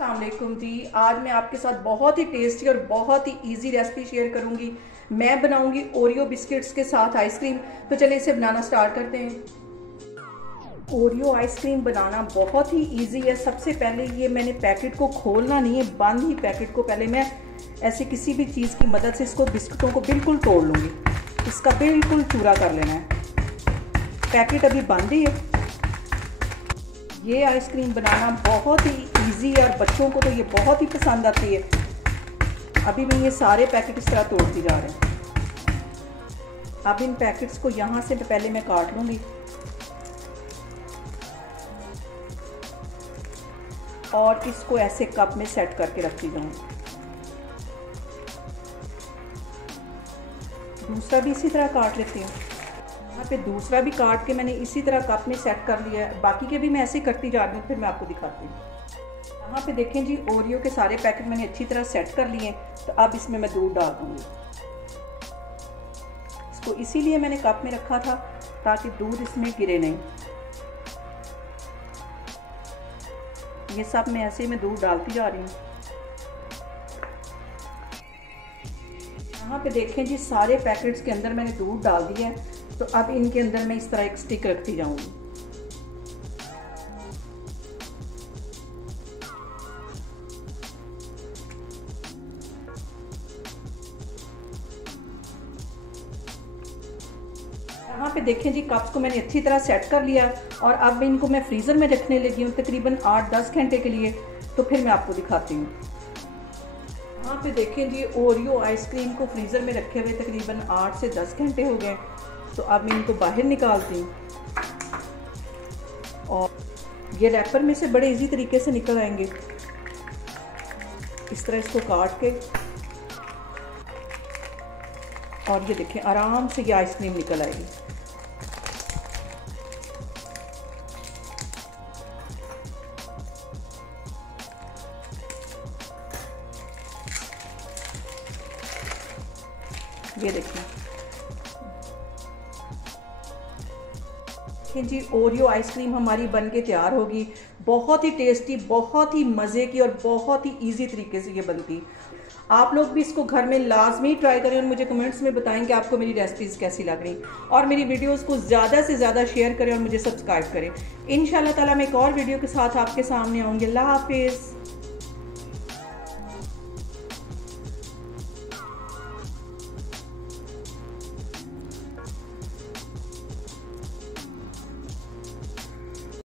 अस्सलाम वालेकुम जी। आज मैं आपके साथ बहुत ही टेस्टी और बहुत ही इजी रेसिपी शेयर करूंगी। मैं बनाऊंगी ओरियो बिस्किट्स के साथ आइसक्रीम। तो चलिए इसे बनाना स्टार्ट करते हैं। ओरियो आइसक्रीम बनाना बहुत ही इजी है। सबसे पहले ये मैंने पैकेट को खोलना नहीं है, बंद ही पैकेट को पहले मैं ऐसे किसी भी चीज़ की मदद से इसको बिस्कुटों को बिल्कुल तोड़ लूँगी। इसका बिल्कुल चूरा कर लेना है। पैकेट अभी बंद ही है। ये आइसक्रीम बनाना बहुत ही इजी है और बच्चों को तो ये बहुत ही पसंद आती है। अभी मैं ये सारे पैकेट इस तरह तोड़ती जा रहे हैं। अब इन पैकेट्स को यहाँ से पहले मैं काट लूँगी और इसको ऐसे कप में सेट करके रखती जाऊँगी। दूसरा भी इसी तरह काट लेती हूँ। यहाँ पे दूसरा भी काट के मैंने इसी तरह कप में सेट कर लिया है। बाकी के भी मैं ऐसे ही करती जा रही हूँ, फिर मैं आपको दिखाती हूँ। यहाँ पे देखें जी, ओरियो के सारे पैकेट मैंने अच्छी तरह सेट कर लिए। तो अब इसमें मैं दूध डाल दूँगी। इसको इसीलिए मैंने कप में रखा था ताकि दूध इसमें गिरे नहीं। ये सब मैं ऐसे ही मैं दूध डालती जा रही हूँ। यहाँ पे देखें जी, सारे पैकेट्स के अंदर मैंने दूध डाल दिया है। तो अब इनके अंदर मैं इस तरह एक स्टिक रखती जाऊंगी। यहाँ पे देखें जी, कप्स को मैंने अच्छी तरह सेट कर लिया और अब इनको मैं फ्रीज़र में रखने लगी हूँ तकरीबन 8-10 घंटे के लिए। तो फिर मैं आपको दिखाती हूँ। यहाँ पे देखें जी, ओरियो आइसक्रीम को फ्रीज़र में रखे हुए तकरीबन 8 से 10 घंटे हो गए। तो अब मैं इनको बाहर निकालती हूँ और ये रैपर में से बड़े इजी तरीके से निकल आएंगे। इस तरह इसको काट के और ये देखें, आराम से ये आइसक्रीम निकल आएगी। ये देखिए जी, ओरियो आइसक्रीम हमारी बनके तैयार होगी। बहुत ही टेस्टी, बहुत ही मज़े की और बहुत ही इजी तरीके से ये बनती। आप लोग भी इसको घर में लाजमी ट्राई करें और मुझे कमेंट्स में बताएं कि आपको मेरी रेसिपीज़ कैसी लग रही। और मेरी वीडियोस को ज़्यादा से ज़्यादा शेयर करें और मुझे सब्सक्राइब करें। इंशाल्लाह ताला मैं एक और वीडियो के साथ आपके सामने आऊँगी। अल्लाह हाफिज़।